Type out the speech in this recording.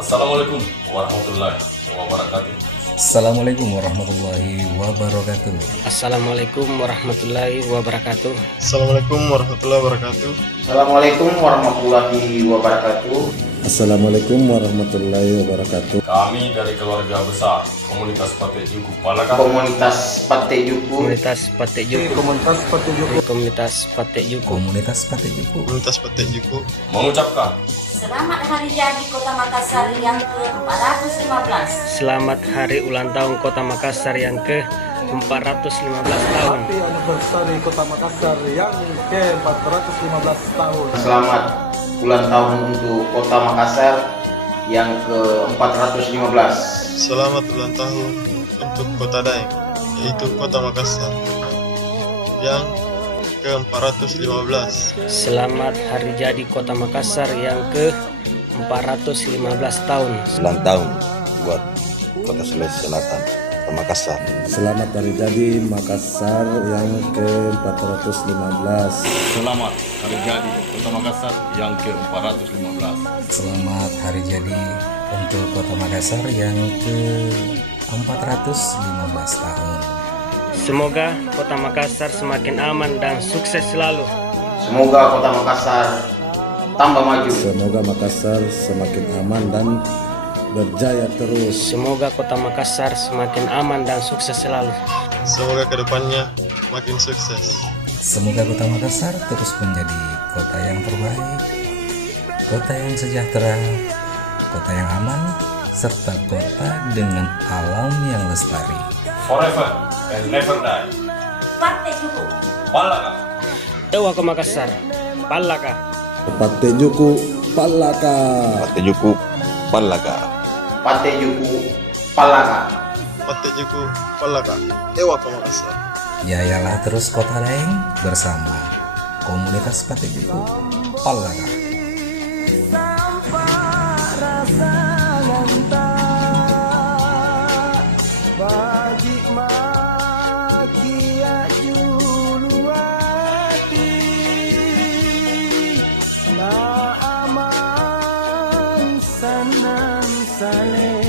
Assalamualaikum warahmatullahi wabarakatuh. Assalamualaikum warahmatullahi wabarakatuh. Assalamualaikum warahmatullahi wabarakatuh. Assalamualaikum warahmatullahi wabarakatuh. Assalamualaikum warahmatullahi wabarakatuh. Assalamualaikum warahmatullahi wabarakatuh. Kami dari keluarga besar Komunitas Patek Juku Palaka. Komunitas Patek Juku. Komunitas Patek Juku. Komunitas Patek Juku. Komunitas Patek Juku. Komunitas Patek Juku. Komunitas Patek Juku Mengucapkan Selamat Hari Jadi Kota Makassar yang ke-415. Selamat Hari Ulang Tahun Kota Makassar yang ke-415 tahun. Happy Anniversary Kota Makassar yang ke-415 tahun. Selamat ulang tahun untuk Kota Makassar yang ke-415. Selamat ulang tahun untuk Kota Daeng, yaitu Kota Makassar yang ke-415. Selamat Hari Jadi Kota Makassar yang ke-415 tahun. Ulang tahun buat Kota Sulawesi Selatan, Kota Makassar. Selamat Hari Jadi Makassar yang ke-415. Selamat Hari Jadi Kota Makassar yang ke-415. Selamat Hari Jadi untuk Kota Makassar yang ke-415 tahun. Semoga Kota Makassar semakin aman dan sukses selalu. Semoga Kota Makassar tambah maju. Semoga Makassar semakin aman dan berjaya terus. Semoga Kota Makassar semakin aman dan sukses selalu. Semoga kedepannya makin sukses. Semoga Kota Makassar terus menjadi kota yang terbaik, kota yang sejahtera, kota yang aman, serta kota dengan alam yang lestari. Forever and never die. Patek Juku. Palaka. Ewa ke Makassar, Palaka. Patek Juku Palaka. Patek Juku Palaka. Patek Juku Palaka. Patek Juku Palaka. Ewa ke Makassar. Jayalah terus Kota Daeng bersama Komunitas Patek Juku Palaka. Bagi makia juluati na aman sanan sale